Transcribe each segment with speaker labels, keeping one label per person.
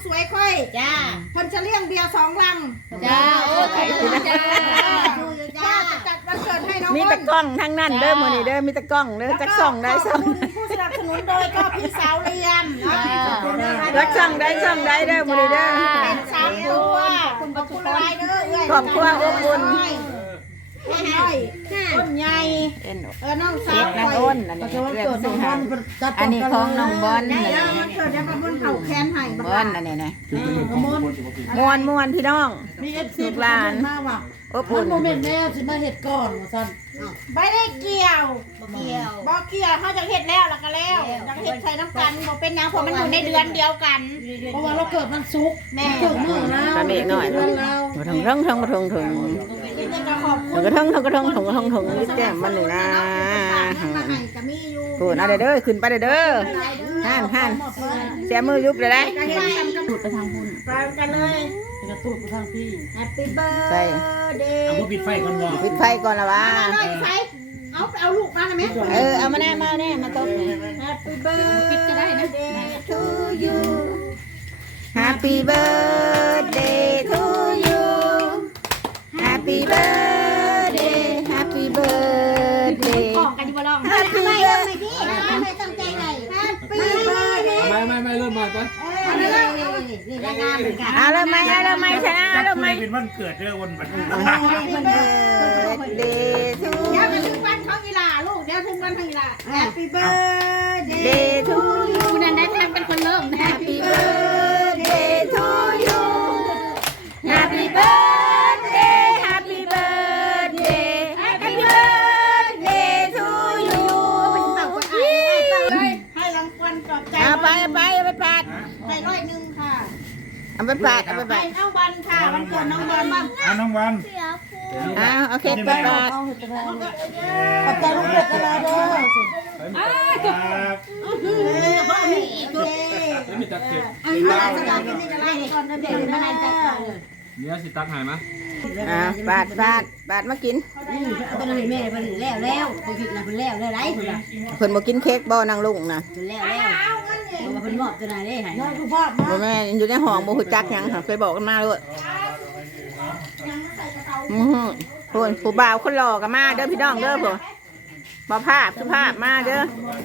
Speaker 1: สวยค่อยจ้าคนจะเลี้ยงเบียร์2 ลังจ้าโอ้ขอบคุณจ้าจ้าจะจัดวันเกิดให้น้อง
Speaker 2: มีตะกล้องทั้งนั้นเด้อมื้อนี้เด้อมีตะกล้องเด้อจักส่องได้ส่อง
Speaker 1: ผู้สนับสนุนโดยก็พี่สาวเรียม
Speaker 2: จักส่องได้ส่องได้เด้อมื้อนี้เด้อ
Speaker 1: เป็น3 ตัวคุณขอบคุณหลายเด้อ
Speaker 2: ครอบครัวอบอุ่น
Speaker 1: ต้นใหญ่น้องสาว
Speaker 2: น้ำอ้นอันนี้เรื่องซื้อให้อันนี้ของน้องบอล
Speaker 1: นี่
Speaker 2: นี่
Speaker 1: แล้วมันเกิดยังมาบนเขาแคนให้
Speaker 2: บอลอันนี้นะม่วนพี่น้อง
Speaker 3: มีFC
Speaker 2: ลูกหลาน
Speaker 3: มาว่ะ
Speaker 2: อบ
Speaker 3: คุ
Speaker 2: อุ่
Speaker 3: ณ
Speaker 2: น
Speaker 3: โมเมนต์แม่สิมาเฮ็ดก่อนว่าซั่น
Speaker 1: ไม่ได้เกี่ยวบ่เกี่ยวเขาจะเฮ็ดแล้วก็แล้วจะเฮ็ดใส่น้ำกันบ่เป็นหยังเพราะมันอยู่ในเดือนเดียวกัน
Speaker 3: เพราะว่าเราเกิดวันศุกร์
Speaker 1: แม่
Speaker 3: เกิดมื้อแล้ว
Speaker 2: ตอนนี้หน่อย
Speaker 3: เดือนเรา
Speaker 2: ถึงถึงกระทงนี่แก้มมันนี่นะกูน่าเด้อขึ้นไปเด้อห่านเสียมือยุบเลยได้
Speaker 1: ก็เฮ็ดทำกับไปทางพุ่นไปกันเลย
Speaker 3: กระตุ้นไปทางพี่
Speaker 1: Happy birthday
Speaker 4: เอาพวกปิดไฟก่อนบ่
Speaker 2: ปิดไฟก่อนละวะ
Speaker 1: เอาลูกมานะแม่
Speaker 2: เอามาแน่มาตบ
Speaker 1: Happy birthday to you
Speaker 2: Happy birthday to you Happy birthday Happy birthday
Speaker 1: ของกันดีบ่ลองHappy birthday ไม่ตั้งใจเลย Happy birthday
Speaker 4: ไม่เริ่มใหม่ปะ
Speaker 1: นี่ได้งามเหมือนกัน
Speaker 2: เริ่มไหมชนะเริ่มไหม
Speaker 4: เป็นวันเกิดเด้อวัน
Speaker 2: Happy birthday to
Speaker 1: เดี๋ยวถึงวันของอีหล่าลูกเดี๋ยวถึงวันของอีหล่า Happy birthday
Speaker 2: day to you
Speaker 1: คุณนันได้ทำเป็นคนเริ่ม
Speaker 2: Happy birthday to you Happy birthday Happy birthday Happy birthday to you
Speaker 1: ให้รางวัลปลอบใจ
Speaker 2: เอาไปปาด
Speaker 1: ไป100ค่ะ
Speaker 2: เอาไปปาด
Speaker 1: ให้น้องวันค่ะวันเกิดน้องวันบ้าง
Speaker 4: น้องวัน
Speaker 2: โอเคไปปาด
Speaker 3: ขอบใจลูกเป็ดกันแล้วเด้อ
Speaker 1: พ่อมีอีก
Speaker 4: ไม่มีตัดเก็บ
Speaker 1: สถานที่นี่จะไล่ก่อนนะเด็กไม่ได้จัดก่อน
Speaker 4: เดี๋ยวสิตัดหายมั้ย
Speaker 2: ปาดมากิน
Speaker 1: เอาตัวนี้แม่เพิ่นแล้วเพิ่นคิดนะเพิ่นแล้วได้เพิ่นล่ะ
Speaker 2: เพิ่นบ่กินเค้กบ่นางลุงนะ
Speaker 1: เพิ่นแล้วเพิ่นมอบตัวไหนได้ให้
Speaker 3: น้อยผู้ภาพมา
Speaker 2: บ่แม่อยู่ในห้องบ่ฮู้จักหยังค่ะเคยบอกกันมาเลยคนผู้บ่าวคนหล่อก็มาเด้อพี่น้องเด้อพุ่นบ่ภาพคือภาพมาเด้อ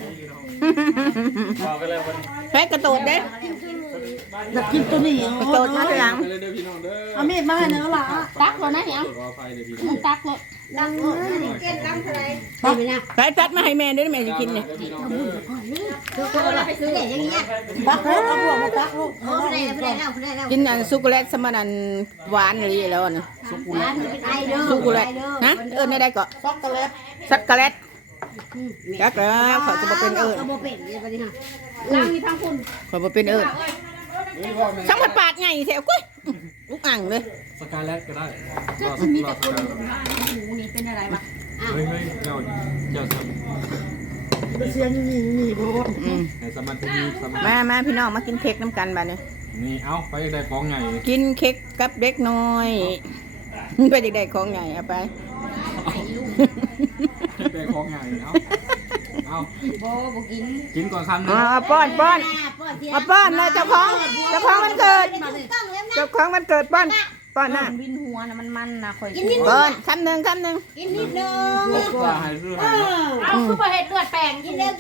Speaker 4: บอกกันเลยวัน
Speaker 2: เฮ้ยกระโดดเด้
Speaker 3: อยากกินตัวนี้
Speaker 2: กระโดดมาทีหลัง
Speaker 4: เลยเด้อพี่น้องเด้อ
Speaker 3: เอามีดมาให้เนื้อละ
Speaker 1: ตักเลยนะเนี่ย
Speaker 4: รอไฟเลยพี่น้อง
Speaker 1: ตักเลยตักเกินตักเท่าไหร่ไปนะ
Speaker 2: ไปตัดมาให้แม่ด้วยแม่จะกินเนี่ย
Speaker 4: พี่น้องเด้อ
Speaker 1: คือคนเราไปซื้อเนี่ยอย่างเงี้ย
Speaker 3: ตักลูกเอาพวกมาตักลูก
Speaker 1: โอ้เพิ่นได้แล้ว
Speaker 2: กินอันช็อกโกแลตสมันอันหวานนี่แล้วนะ
Speaker 1: ร้านเป็นไอเด้อ
Speaker 2: ช็อกโกแลตนะได้ก่อน
Speaker 3: ช็อกโกแลต
Speaker 2: ช็อกโกแลตจักแล้วเขาจะมาเป็น
Speaker 1: ก็บ่เป็นบัดนี้ฮะล้างนี่ทั้งคุณ
Speaker 2: เขามาเป็นช่างผัดปาดไงแถวกุ้ยลูกอ่างเลย
Speaker 4: สกายแลตก็ได้
Speaker 1: จะมีแต่คนหมูนี่เป็นอะไรวะอ้าว
Speaker 4: เฮ้ยเจ้า
Speaker 3: เป็นเสียงนี่โบน
Speaker 4: ในสมาธิสมาธิ
Speaker 2: มาพี่น้องมากินเค้กน้ำกันบ้านนี้
Speaker 4: นี่เอาไปได้ของไง
Speaker 2: กินเค้กกับเด็กน้อยไปเด็กๆของใหญ่เอาไป
Speaker 4: ได้ของไงเอา
Speaker 1: บ่กิน
Speaker 4: กินก่อนคำนึง
Speaker 2: ป้อนเลยเจ้าของวันเกิดเจ้าของวันเกิดป้อนน่ะ
Speaker 1: วินหัวน่ะมันนะข่อยกิน
Speaker 2: ป้อนคำหนึ่ง
Speaker 1: กินนิดนึง
Speaker 4: ว่าให้ซื้อให้
Speaker 1: เอาคือบ่เฮ็ดเลือดแป้งกินแล้ว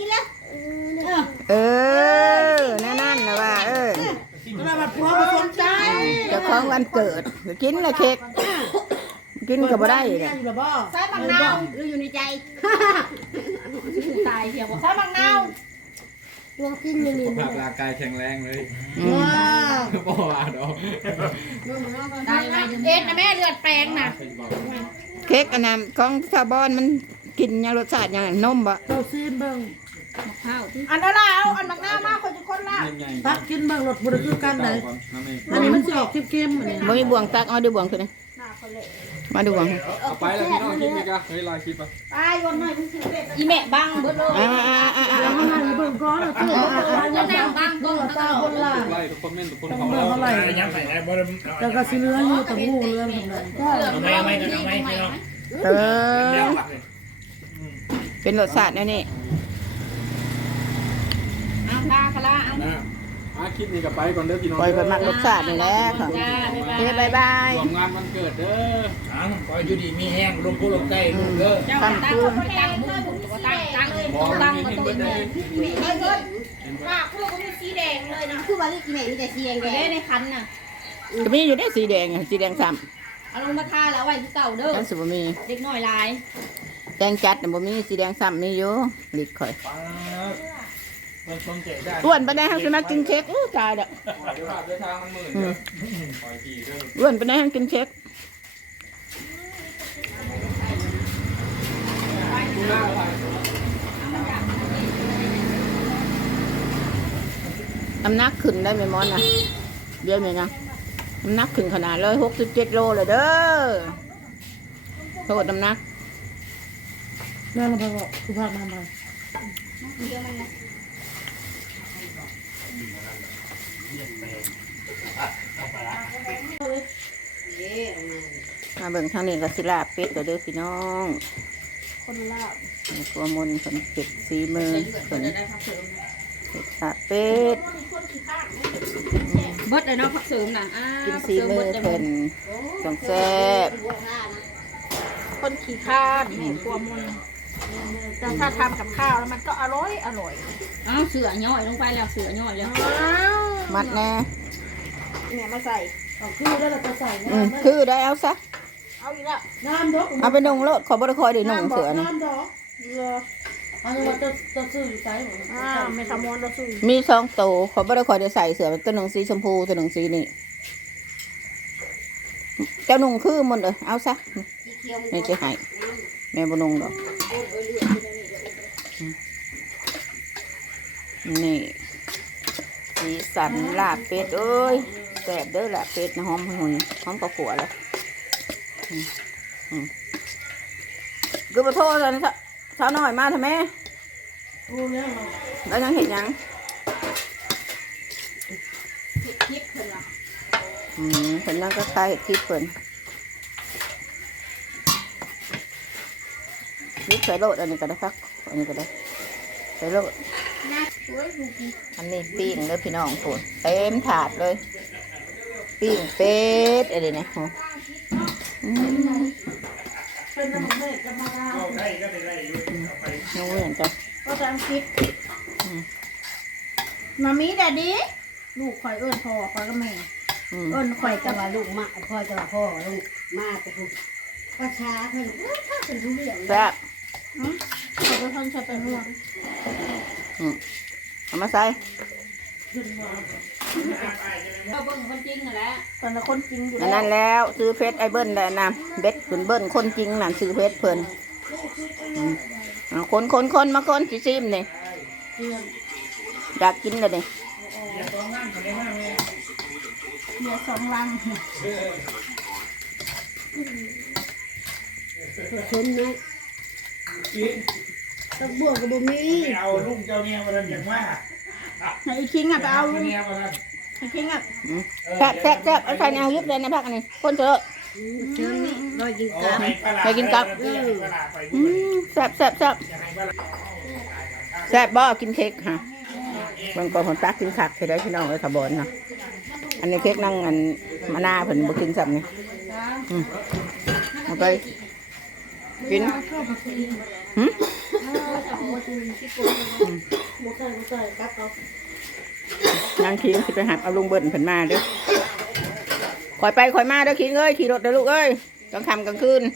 Speaker 2: นั่นนะว่า
Speaker 3: แล้วมันพัวมาสนใจ
Speaker 2: เจ้าของวันเกิดกินเลยเค้กกินก็บ่ได้เนี่ย
Speaker 3: อยู่ละบ่
Speaker 1: ใส่บักนาวอยู่ในใจตายเหี้ยบ่ใส่บักนาวตัวกินอยู่นี่
Speaker 4: สุขภาพร่างกายแข็งแรงเลย
Speaker 3: ว้าว
Speaker 4: บ่ว่าดอก
Speaker 1: ตายไว้เอ็ดนะแม่เลือดแปลงน่ะ
Speaker 2: เค้กอันนั้นของชาวบ้านมันกินยังรสชาติยังนมบ่
Speaker 3: เราซีนเบิ่ง
Speaker 1: อันนั้นเอาอันบักนาวมาคนจะคนละ
Speaker 3: ตักกินเบิ่งรสบ่ได้คือกันเลย
Speaker 4: น้ำเอง
Speaker 3: อันนี้มันสิออกเค็มๆอันนี้
Speaker 2: บ่มีบ่วงตักเอาดูบ่วงคือนี่มาดูบ่วง
Speaker 4: เอาไปแล้วพี่น้องคิดไหมกะเฮ้ยลายคลิปอ่ะ
Speaker 1: ตายวันหน่อยมึงถือเบ็ดอีแม่บังเบิดเลย
Speaker 3: แล้วข้างในเบิ่งก้อนอ่ะคือ
Speaker 1: แล้วนางบังเบิ่ง
Speaker 3: ตาคนล่ะ
Speaker 4: ไล่ทุกคนเม่นทุกคน
Speaker 3: ต้องเบิ่งเท่าไหร่
Speaker 4: ยังใส่ได้บ่
Speaker 3: แต่ก็สิเหลืออยู่แต่งูเรื่องทำไม
Speaker 4: เอาไม่พี่น้อง
Speaker 2: เป็นรสชาติแนวนี้
Speaker 1: เอาตาคละเอา
Speaker 4: เอาคลิปนี้ก็ไปก่อนเด้อพี่น้อง
Speaker 2: ปล่อยไปมักรสชาตินี่แหละค่ะ
Speaker 1: จ้า
Speaker 2: โอเคบ๊ายบาย
Speaker 4: รวมงานวันเกิดเด้อ
Speaker 5: คอยอยู่ดีมีแห้งลงกูลงใต้ลูกเด้อ
Speaker 1: เจ้าตั้งตั้งมือผมก็ตั้งเลย
Speaker 4: บอก
Speaker 1: ตั้ง
Speaker 4: มี
Speaker 1: ก็
Speaker 4: เห็น
Speaker 1: ต้อง
Speaker 4: เบิด
Speaker 1: เล
Speaker 4: ได้
Speaker 1: ยไม่เบิดปากพวกมันสีแดงเลยนะคือว่าลิกิเมนี่แต่สีแดงได้ในคันน่ะ
Speaker 2: ก็มีอยู่ได้สีแดงอะสีแดงซ้
Speaker 1: เอาลงมาทาแล้วไว้ที่เก่าเด้อ
Speaker 2: ำนั่นสิบ่มี
Speaker 1: เด็กน้อยลาย
Speaker 2: แดงจัดน่ะบ่มีสีแดงซ้ำมีอยู่ลิดข่อย
Speaker 5: มันชมเจ๋ได้
Speaker 2: อ้วนไปได้ทั้งสิมากินเค้กอู้ตายดอก
Speaker 4: เดี๋ยวภาพเดินทางมันหมื่นเด้อปล่อยขี่เด้อ
Speaker 2: อ้วนไปได้ทั้งกินเค้ก
Speaker 4: ดูหน้าอะไร
Speaker 2: น้ำหนักขึ้นได้ไหมมอนนะเดี๋ยวนี้นะน้ำหนักขึ้นขนาดเลย67 โลเลยเด้อโทษน้ำหนัก
Speaker 3: นั่นเราบอกสุภาพมา
Speaker 2: มาเบิ่งทางนี้ก็สิลาบเป็ดก็เด้อพี่น้อง
Speaker 1: คนลาบ
Speaker 2: มีตัวมนต์เพิ่นเก็บสีมือเพิ่น
Speaker 1: ได้พักเสริม
Speaker 2: เห็ดลาบเป็ด
Speaker 1: เบิดเลยเนาะพักเสริมน่ะ
Speaker 2: กินสีมือเพิ่นต้องแซ่บ
Speaker 1: คนขี้ข้านเห็นตัวมันแต่ถ้าทำกับข้าวแล้วมันก็อร่อยอ้าวเสือย่อยลงไปแล้วเสือย่อยแล้ว
Speaker 2: มัดแน่
Speaker 1: เนี่ยมาใส่
Speaker 3: คือได้เราจะใส่
Speaker 2: คือได้เอาซะ
Speaker 1: เอาอีกแล้ว
Speaker 3: น้ำดอก
Speaker 2: เอาไปนุ่งโลดขอบ่ได้คอยได้นุ่งเสือนี่
Speaker 3: น้ำดอกอันนี้ว่าจะซื้ออยู่ไซส์
Speaker 1: ไม่ทำมอนเราซื้อ
Speaker 2: มี2ตัวขอบ่ได้คอยได้ใส่เสือตัวหนึงสีชมพูตัวหนึงสีนี่เจ้านุ่งคือมันเอาซะนี่จะให้แม่บ่นุ่งดอกนี่สีสันลาบเป็ดเอ้ยแซ่บเด้อลาบเป็ดนะหอมหุ่นหอมกระขัวเลยกูมาโทษเลยนะสาวน้อยมาทำไม
Speaker 3: รู้แล้ว
Speaker 2: แล้วยังเห็นยัง
Speaker 1: คลิปเพิ่นละ
Speaker 2: เพิ่นนั่งก็คล้ายเห็ดคลิปเพิ่นนี่ใส่โลดอันนี้ก็ได้พักอันนี้ก็ได้ใส่โลด
Speaker 1: น่าสวยดูดี
Speaker 2: อันนี้ปิ้งเลยพี่น้องปุ่นเต็มถาดเลยปิ้งเป็ดอะไรนะฮะ
Speaker 3: เป็นน้ำเมฆจะมา
Speaker 2: น้องเหมือนจ้ะ
Speaker 1: ก็จะคลิปมามีแต่ดีลูกข่อยเอิ้นพ่อข่อยก็แม่เอิ้นข่อย
Speaker 6: จะ
Speaker 1: กับ
Speaker 6: ว่าลูกมาพ่อจะว่าพ่อลูกมาแต่คุณว่าช้าเพิ่นถ้าเป็นรู้เรื่อง
Speaker 2: แซ่บ
Speaker 1: ข่อยก็ท่านใช้เป็นนวด
Speaker 2: เอามาใส่
Speaker 1: ก็เบิ่งคนจริงนั่นแหละตอนนั้นคนจริงอยู่
Speaker 2: อันนั้นแล้วซื้อเพชรไอ้เบิ้ลได้นะเบ็ดขึ้นเบิ้ลคนจริงนั่นซื้อเพชรเพิ่นคนมาคนสิซิมนี่อยากกินเลยนี่
Speaker 1: เดี๋ยว2 ลัง
Speaker 6: ชมนะตะบวกกับบ่มี
Speaker 5: เอาลุงเจ้าเนี่ยมาทำอย่างว่า
Speaker 1: ไอ้คิงอ่ะไปเอาลุง
Speaker 5: เนี่ยมาท
Speaker 1: ไอ้คิงอ่ะ
Speaker 2: แซ่บเอาใส่แนวยึดเลยนะพักอันนี้คนเถอะ
Speaker 6: เชิญนี่รอยกิน
Speaker 5: ำ
Speaker 6: กาม
Speaker 2: ไปกินกับ
Speaker 5: ไป
Speaker 2: แซ่บแซ่บบ่กินเค้กฮะบางคนตักกินขักใช่ได้พี่น้องเลยขบวนเนาะอันนี้เค้กนั่งอันมาหน้าเพิ่นบ่กินสับนี่เอาไปกิน นางคิงสิไปหักเอาลุงเบิ้ลเพิ่นมาเด้อคอยไปคอยมาเด้อคิงเอ้ยขี่รถเด้อลูกเอ้ยกลางค่ำกลางคืน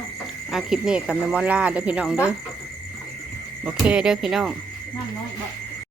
Speaker 2: คลิปนี้กับแม่มอนลาเด้อพี่น้องเด้อโอเคเด้อพี่น้อง
Speaker 1: น้ำน้อยบ่